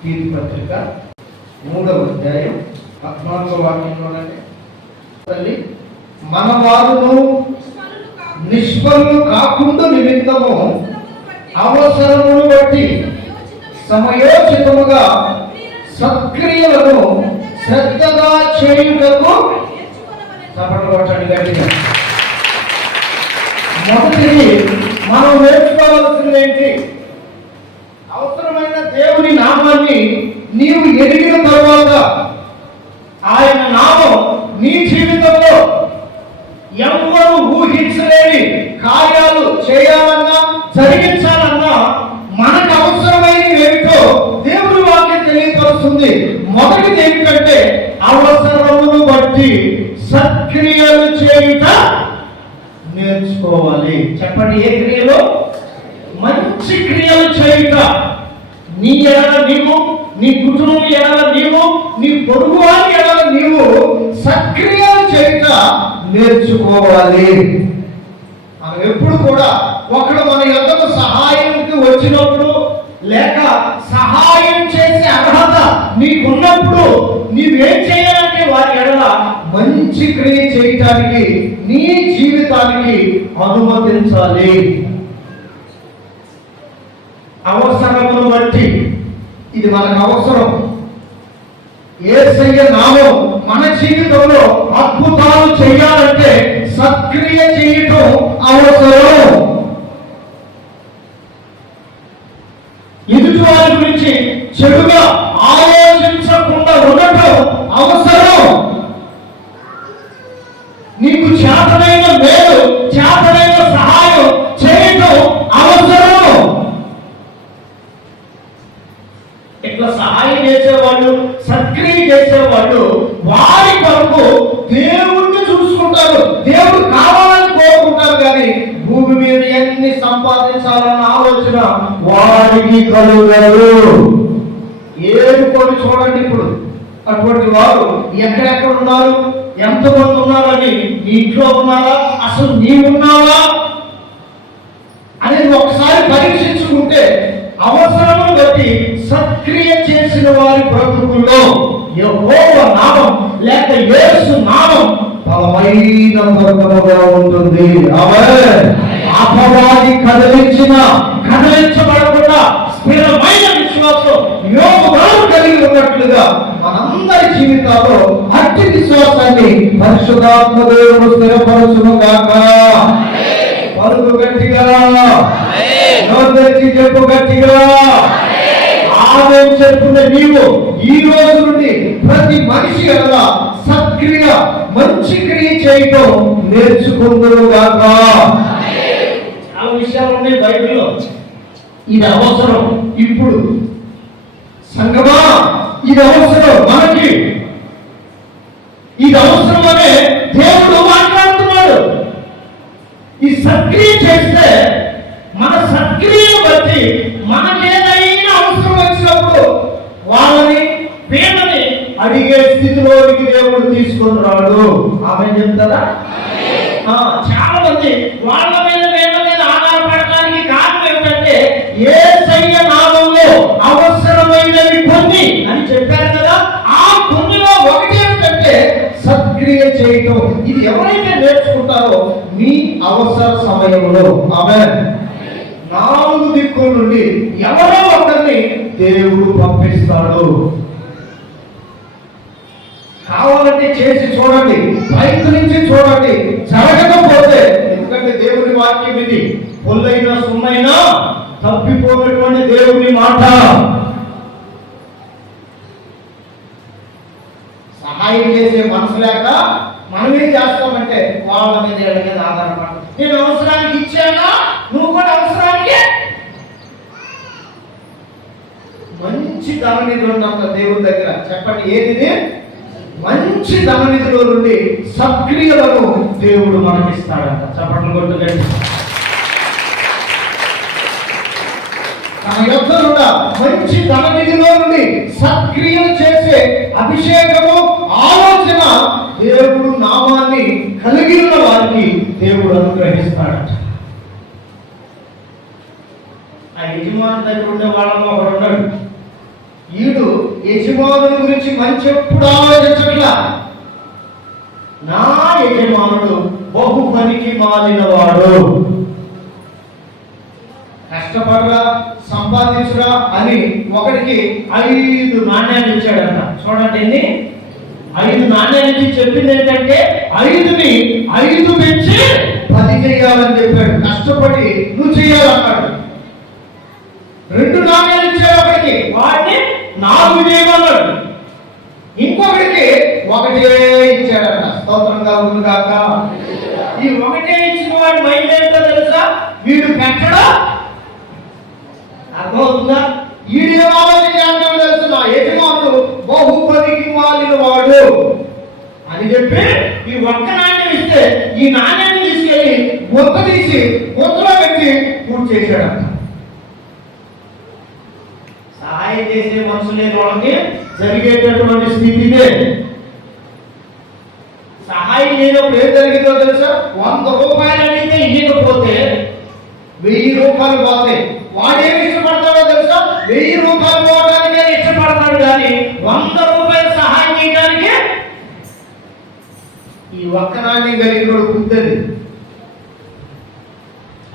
తీర్పు పత్రిక 3వ అధ్యాయం 14వ వాక్యంలోనండి, తల్లి మన వారును నిష్ఫలులు కాకుండా నిమిత్తము అవసరమును బట్టి సమయోచితముగా సత్క్రియలను శ్రద్ధగా చేయుటకు గట్టిగా. మొదటిది మనం నేర్చుకోవాల్సింది ఏంటి? అవసరమైన దేవుని నామాన్ని నీవు ఎదిగిన తర్వాత ఆయన నామం నీ జీవితంలో ఎవరు ఊహించలేని కార్యాలు చేయాలన్నా జరిగించాలన్నా మనకు అవసరమైనవి ఏమిటో దేవుని వాక్యం తెలియపరుస్తుంది. మొదటిది ఏమిటంటే అవసరమును బట్టి సత్క్రియలు చేయుట నేర్చుకోవాలి. చెప్పండి, ఏ క్రియలు? మంచి క్రియలు చేయుట. నీ ఎడల నీవు, నీ కుటుంబం ఎడల నీవు, నీ పొరుగు వారి ఎడల నీవు సత్క్రియలు చేయుట నేర్చుకోవాలి. మనం ఎప్పుడు కూడా ఒకడు మన యొద్దకు సహాయంకి వచ్చినప్పుడు, లేక సహాయం చేసే అర్హత నీకున్నప్పుడు నీవేం చేయాలంటే వారి ఎడల మంచి క్రియ చేయటానికి నీ జీవితానికి అనుమతించాలి. అవసరమును బట్టి, ఇది మనకు అవసరం. యేసయ్య నామం మన జీవితంలో అద్భుతాలు చేయాలంటే సత్క్రియ చేయటం అవసరం. ఎదుటి వారి గురించి చెడుగా ఆలోచించకుండా ఉండటం అవసరం. నీకు చేతనైన మేలు, చేతనైన సహాయం చేయటం అవసరం. ఇట్లా సహాయం చేసేవాళ్ళు, సత్క్రియ చేసేవాళ్ళు వారి కొరకు దేవుణ్ణి చూసుకుంటారు, దేవుడు కావాలని కోరుకుంటారు. కానీ భూమి మీద ఎన్ని సంపాదించాలన్న ఆలోచన వారికి కలుగదు. ఏడుకొని చూడండి, ఇప్పుడు అటువంటి వారు ఎక్కడెక్కడ ఉన్నారు, ఎంతమంది ఉన్నారు అని ఇంట్లో ఉన్నారా, అసలు నీవున్నావా అనేది ఒకసారి పరీక్షించుకుంటే అవసరమును బట్టి సత్క్రియ చేసిన వారి బ్రతుకుల్లో యెహోవా నామం లేక యేసు నామం బలమైన దుర్గముగా ఉంటుంది. ఆమేన్. అపవాది కదలించబడకుండా స్థిరమైన విశ్వాసం యోగబలం కలిగి ఉన్నట్లుగా మనందరి జీవితాల్లో అట్టి విశ్వాసాన్ని పరిశుద్ధాత్మ దేవుడు స్థిరపరచును గాక. పలుకు గట్టిగా, నోరెత్తి చెప్పు గట్టిగా. ఆమెను చెప్పుకున్న నీవు ఈ రోజు నుండి ప్రతి మనిషి అలా సత్క్రియ, మంచి క్రియ చేయటం నేర్చుకుందురు గాక. చాలా విషయాలు ఉన్నాయి బైబిల్లో. ఇది అవసరం. ఇప్పుడు సంగమా, ఇది అవసరం మనకి. ఇది అవసరమనే దేవుడు మాట్లాడుతున్నాడు. ఈ సత్క్రియ చేస్తే మన సత్క్రియను బట్టి మనకేదైనా అవసరం వచ్చినప్పుడు వాళ్ళని వీళ్ళని అడిగే స్థితిలోనికి దేవుడు తీసుకొని రాడు. ఆమె చెప్తారా? చాలా మంది వాళ్ళ మీద వీళ్ళ మీద ఆధారపడటానికి కారణం ఏమిటంటే యేసయ్య నామములో అవసరమైనవి కొన్ని అని చెప్పారు కదా. ఆ కొన్నిలో ఒకటి ఏమిటంటే సత్క్రియ చేయటం. ఇది ఎవరైతే నేర్చుకుంటారో మీ అవసర సమయంలో ఆమేన్ 4 దిక్కుల నుండి ఎవరో ఒకరిని దేవుడు పంపిస్తాడు. కావాలంటే చేసి చూడండి, ప్రయత్నించి చూడండి. జరగకపోతే, ఎందుకంటే దేవుని వాక్యం ఇది, పొల్లైనా సున్నైనా తప్పిపోయినటువంటి దేవుని మాట. సహాయం చేసే మనసు లేక మనం ఏం చేస్తామంటే వాళ్ళ మీద ఆధారపడతాం. నేను అవసరానికి ఇచ్చానా, నువ్వు కూడా అవసరానికి. మంచి ధననిధులు ఉన్నంత దేవుని దగ్గర చెప్పండి, ఏది? మంచి ధననిధిలో నుండి సత్క్రియలను దేవుడు మనకిస్తాడంట. చెప్పండి కొట్టుకండి. తన యొక్క మంచి ధననిధిలో నుండి సత్క్రియలు చేసే అభిషేకము, ఆలోచన దేవుడు నామాన్ని కలిగి ఉన్న వారికి దేవుడు అనుగ్రహిస్తాడట. ఆ యజమాని దగ్గర ఉండే వాళ్ళలో ఒకడు ఉన్నాడు. ఈడు యజమానుని గురించి మంచి ఎప్పుడు ఆలోచించట్లా. నా యజమానుడు బహు పనికి మాలినవాడు, కష్టపడరా సంపాదించురా అని ఒకడికి 5 నాణ్యాలు ఇచ్చాడంట. చూడండి, ఎన్ని 5 నాణ్యాలు ఇచ్చి చెప్పింది ఏంటంటే 5ని 5 పెంచి 10 చేయాలని చెప్పాడు. కష్టపడి నువ్వు చేయాలన్నాడు. 2 నాణ్యాలు ఇచ్చాడు ఒకడికి, వాడిని 4 చేయమన్నాడు. ఇంకొకడికి 1 ఇచ్చాడట. స్తోత్రంగా ఉంది కాక. ఈ 1 ఇచ్చిన వాడి మైండ్ ఏంటో తెలుసా? వీడు పెట్టడం అర్థమవుతుందా? ఈడేం ఆలోచించాడు తెలుసు, నా యజమానుడు బహు పనికి మాలిన వాడు అని చెప్పి ఈ 1 నాణ్యం ఇస్తే ఈ నాణ్యాన్ని తీసుకెళ్లి ముద్ద తీసి ముద్దలో పెట్టి పూర్తి చేశాడంట. సహాయం చేసే మనసు లేని వాళ్ళకి జరిగేటటువంటి స్థితి ఇదే. సహాయం లేనప్పుడు ఏం జరిగిందో తెలుసా? 100 రూపాయలు అడిగితే ఇవ్వకపోతే 1000 రూపాయలు పోతాయి. వాడేమి ఇష్టపడతాడో తెలుసా? 1000 రూపాయలు పోవడానికే ఇష్టపడతాడు, కానీ 100 రూపాయలు సహాయం చేయడానికి ఈ 1 నాణ్యం కలిగిన కుద్దది.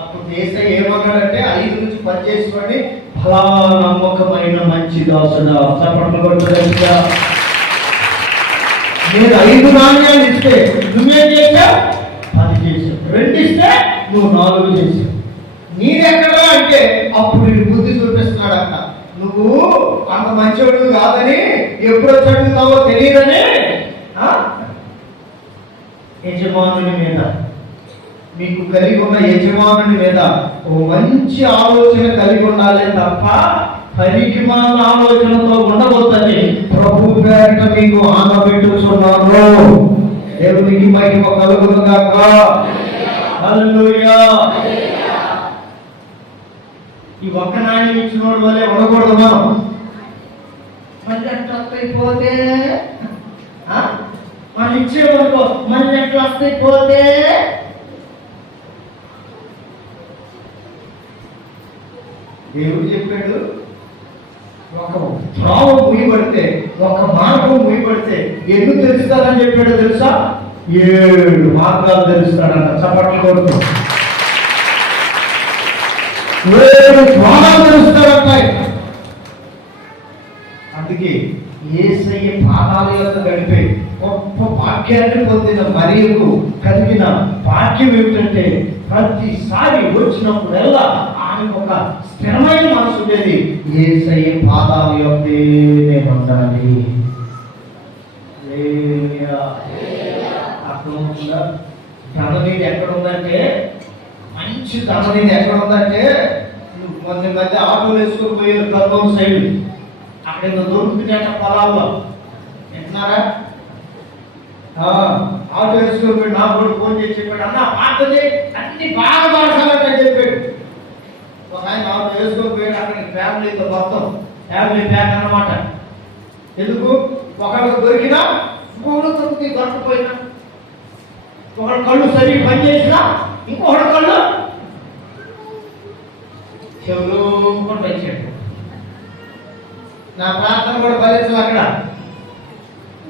అప్పుడు దేశం ఏమన్నాడంటే 5 నుంచి 10 చేసుకోండి, ఫలా నమ్మకమైన మంచి దాసుడా. చప్పట్లు కొట్టగా నేను 5 నాణ్యాలు ఇస్తే నువ్వేం చేశావు? 10 చేశావు. 2 ఇస్తే నువ్వు 4 చేశావు. నీదెక్కడా అంటే అప్పుడు నేను బుద్ధి చూపిస్తున్నాడట. నువ్వు అంత మంచివాడు కాదని, ఎప్పుడు వచ్చి అడుగుతావో తెలియదని యజమానుని మీద, మీకు కలిగి ఉన్న యజమానుని మీద ఓ మంచి ఆలోచన కలిగి ఉండాలి తప్ప పనికి మాల ఆలోచనతో ఉండవద్దని ప్రభు పేరిట మీకు ఆనబెట్టుచున్నాను. దేవునికి మహిమ కలుగును గాక. హల్లెలూయా. ఈ 1 నాణ్యం ఇచ్చినోడు వల్లే ఉండకూడదు మనం. మళ్ళీ ఎట్లా పోతే మనం ఇచ్చేవాడుకో, మళ్ళీ ఎట్లా పోతే దేవుడు చెప్పాడు, ఒక త్రోవ ముయ్యబడితే, ఒక మార్గం ముయ్యబడితే ఎందుకు తెలుస్తాడని చెప్పాడో తెలుసా? 7 మార్గాలు తెలుస్తాడంట. చప్పట్లు కొడుతూ 7 త్రోవలు తెలుస్తాడంట. అందుకే యేసయ్య పాదాల యొక్క గడిపే గొప్ప వాక్యాన్ని పొందిన మరియకు కలిగిన వాక్యం ఏమిటంటే, ప్రతిసారి వచ్చినప్పుడల్లా ఆమెకు ఒక స్థిరమైన మనసు ఉండేది. యేసయ్య పాదాల యొక్కే ఉండాలి. అర్థమవుతుందా? ధననీతి ఎక్కడ ఉందంటే, మంచి ధననీతి ఎక్కడ ఉందంటే, కొంత మధ్య ఆటోలు వేసుకొని పోయారు కర్నూలు సైడ్. అక్కడ ఏదో దొరుకుతుందట పొలాల్లో. వింటున్నారా? ఆటో వేసుకొని పోయి నా కూడా ఫోన్ చేసి చెప్పాడు, అన్న పాతది అన్ని బాగా మాట్లాడాలని చెప్పాడు. ఒక ఆయన ఆటో వేసుకొని పోయాడు. అక్కడికి ఫ్యామిలీతో మొత్తం ఫ్యామిలీ ప్యాక్ అన్నమాట. ఎందుకు? ఒకళ్ళకి దొరికినా ఇంకొకళ్ళు దొరికి దొరకపోయినా, ఒకళ్ళ కళ్ళు సరిగ్గా పనిచేసినా ఇంకొకటి కళ్ళు చెవులు కూడా వచ్చాడు. నా ప్రార్థన కూడా ఫలించాలి అక్కడ.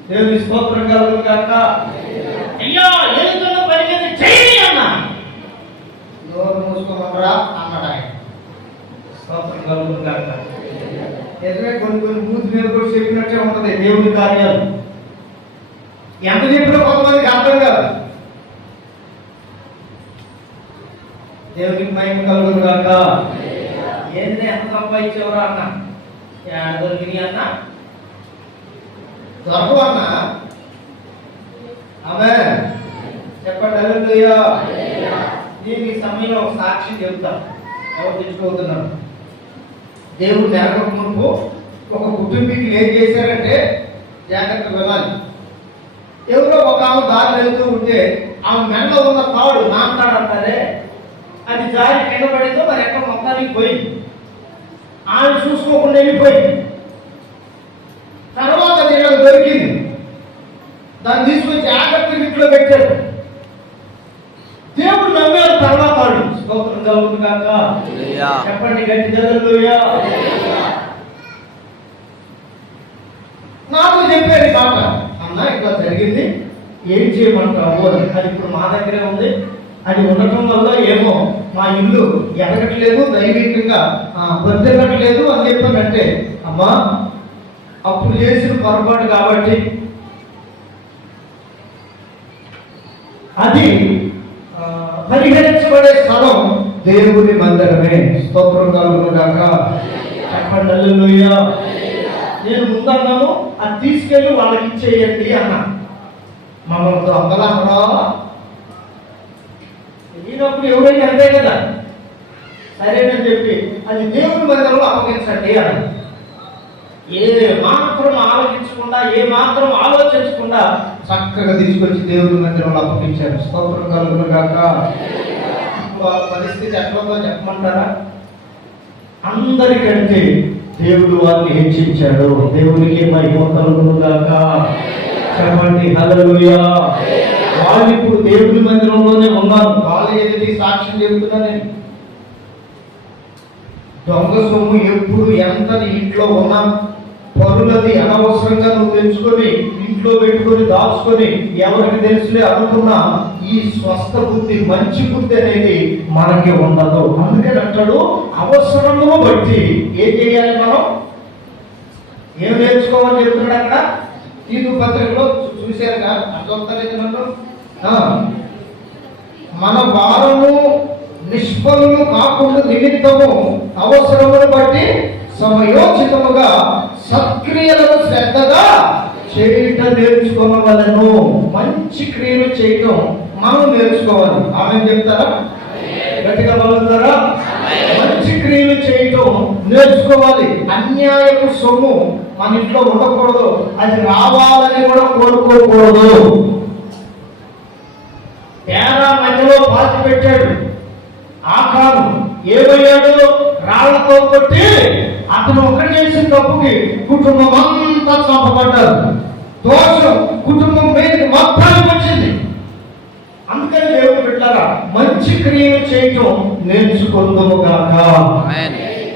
దేవుని స్తోత్రం కలుగును గాక. అయ్యో ఎదుగుతున్న పరిగెత్తి చెయ్యి అన్నా, నోరు మూసుకోమరా అన్నాడు ఆయన. స్తోత్రం కలుగును గాక. ఎదురే కొన్ని బూత్ మీద కూడా చెప్పినట్టే ఉంటది దేవుని కార్యాలు. ఎంత చెప్పినా కొంతమందికి అర్థం కాదు. దేవునికి మహిమ కలుగును గాక. ఏంటి ఎంత సంపాదించేవరా అన్న, దొరికింది అన్న, దొరకవు అన్న. ఆమె చెప్పండి. హల్లెలూయా. నేను ఈ సమయంలో ఒక సాక్షి చెబుతాను. ఎవరు తెచ్చుకోతున్నాను? దేవుడు నెరగక మునుపు ఒక కుటుంబీకి ఏం చేశారంటే, జాగ్రత్త వినాలి. ఎవరో ఒక ఆమె దారి వెళ్తూ ఉంటే ఆమె మెడలో ఉన్న తాడు నాంతాడు అంటారే, అది జారి కింద పడిందో మరి ఎక్కడ మొత్తానికి పోయింది. ఆమె చూసుకోకుండా వెళ్ళిపోయింది. తర్వాత నేను దొరికింది. దాన్ని తీసుకొని జాగ్రత్త ఇంట్లో పెట్టారు. దేవుడు నమ్మారు. తర్వాత స్తోత్రం కలుగును గాక. చెప్పండి గట్టి హల్లెలూయా. మాట, అన్న ఇట్లా జరిగింది, ఏం చేయమంటావు అని. అది ఇప్పుడు మా దగ్గరే ఉంది. అది ఉండటం వల్ల ఏమో మా ఇల్లు ఎదగట్లేదు, దైవికంగా వర్ధిల్లట్లేదు అని చెప్పానంటే, అమ్మా అప్పుడు చేసిన పొరపాటు కాబట్టి అది పరిహరించబడే స్థలం దేవుని మందిరమే. స్తోత్రం కలుగును గాక. చెప్పండి హల్లెలూయా. నేను ముందన్నాను, అది తీసుకెళ్ళి వాళ్ళకి ఇచ్చేయండి అన్నా. మమ్మల్ని అందరూ అన్నా ఈయనప్పుడు ఎవరైనా అంతే కదా, సరేనని చెప్పి అది దేవుని మందిరంలో అప్పగించండి అన్న. ఏ మాత్రం ఆలోచించకుండా, ఏ మాత్రం ఆలోచించకుండా చక్కగా తీసుకొచ్చి దేవుని మందిరంలో అప్పగించారు. స్తోత్రం కలుగును గాక. పరిస్థితి ఎట్లతో చెప్పమంటారా? అందరికంటే దేవుడు వారిని హెచ్చించాడు. దేవునికి మహిమ కలుగును గాక. చెప్పండి హల్లెలూయా. వాళ్ళు ఇప్పుడు దేవుని మందిరంలోనే ఉన్నారు. వాళ్ళు ఏది సాక్ష్యం చెబుతున్నా నేను. దొంగ సొమ్ము ఎప్పుడు ఎంత ఇంట్లో ఉన్నా, పరులది అనవసరంగా నువ్వు తెచ్చుకొని ఇంట్లో పెట్టుకొని దాచుకొని ఎవరికి తెలుసులే అనుకున్నా, ఈ స్వస్థ బుద్ధి, మంచి బుద్ధి అనేది మనకి ఉండదు. అందుకని అంటాడు, అవసరమును బట్టి ఏం చేయాలి, మనం ఏం నేర్చుకోవాలని చెప్తున్నాడు అక్కడ. తీతు పత్రికలో చూశారుగా, అర్థం మన వారము నిష్ఫలము కాకుండా నిమిత్తము అవసరమును బట్టి సమయోచితముగా సత్క్రియలను శ్రద్ధగా చేయటం నేర్చుకోవలను. మంచి క్రియలు చేయటం మనం నేర్చుకోవాలి. ఆమె చెప్తారా? గట్టిగా పలుకుతారా? మంచి క్రియలు చేయటం నేర్చుకోవాలి. అన్యాయపు సొమ్ము మన ఇంట్లో ఉండకూడదు. అది రావాలని కూడా కోరుకోకూడదు. తేరా మధ్యలో పాతి పెట్టాడు ఆకాను. ఏమయ్యాడు? రాళ్లతో కొట్టి అతను ఒకటి చేసిన తప్పుకి కుటుంబం అంతా చంపబడ్డారు. దోషం కుటుంబం మీద మొత్తానికి వచ్చింది. అందుకని దేవుడు పెట్టారా, మంచి క్రియలు చేయటం నేర్చుకుందాము గాక.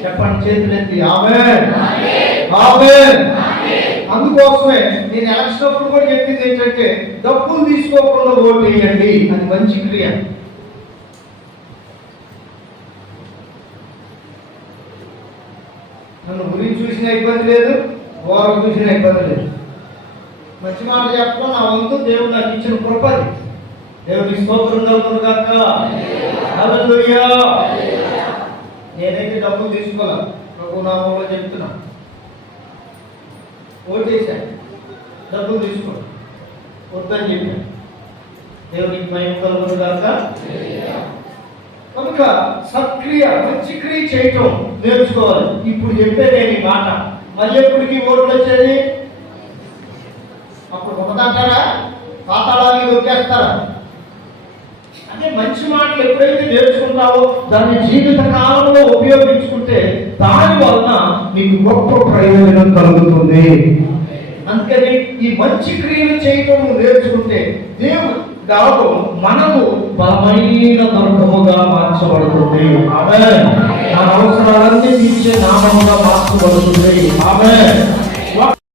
చెప్పండి చేతులెత్తి ఆమేన్, ఆమేన్. అందుకోసమే నేను ఎలక్షన్ అప్పుడు కూడా చెప్పింది ఏంటంటే, డబ్బులు తీసుకోకుండా ఓటు వేయండి. అది మంచి క్రియ. నన్ను గురించి చూసిన ఇబ్బంది లేదు, ఓరకు చూసిన ఇబ్బంది లేదు. మంచి మాట చెప్పడం నా వంతు దేవుడు నాకు ఇచ్చిన కృపది. దేవుడికి స్తోత్రం కలుగును గాక. హల్లెలూయా. నేనైతే డబ్బులు తీసుకోలే, ప్రభు నామంలో చెప్తున్నా. ఓటేశాను, డబ్బులు తీసుకో వద్దని చెప్పాను. దేవుడికి మహిమ కలుగును గాక. కనుక సత్క్రియ, మంచి క్రియ చేయటం నేర్చుకోవాలి. ఇప్పుడు చెప్పేది ఈ మాట. మళ్ళీ ఎప్పటికీ ఓట్లు వచ్చేది? అప్పుడు ఒకదంటారా, పాతాళానికి వచ్చేస్తారా? అంటే మంచి మాటలు ఎప్పుడైతే నేర్చుకుంటావో దాన్ని జీవిత కాలంలో ఉపయోగించుకుంటే దాని వలన నీకు గొప్ప ప్రయోజనం కలుగుతుంది. అందుకని ఈ మంచి క్రియలు చేయటం నేర్చుకుంటే దేవుడు దాంతో మనకు బలమైన దుర్గముగా మార్చబడుతుంది. ఆమేన్. నా అవసరాలన్నీ తీర్చే నామముగా మార్చబడుతుంది. ఆమేన్.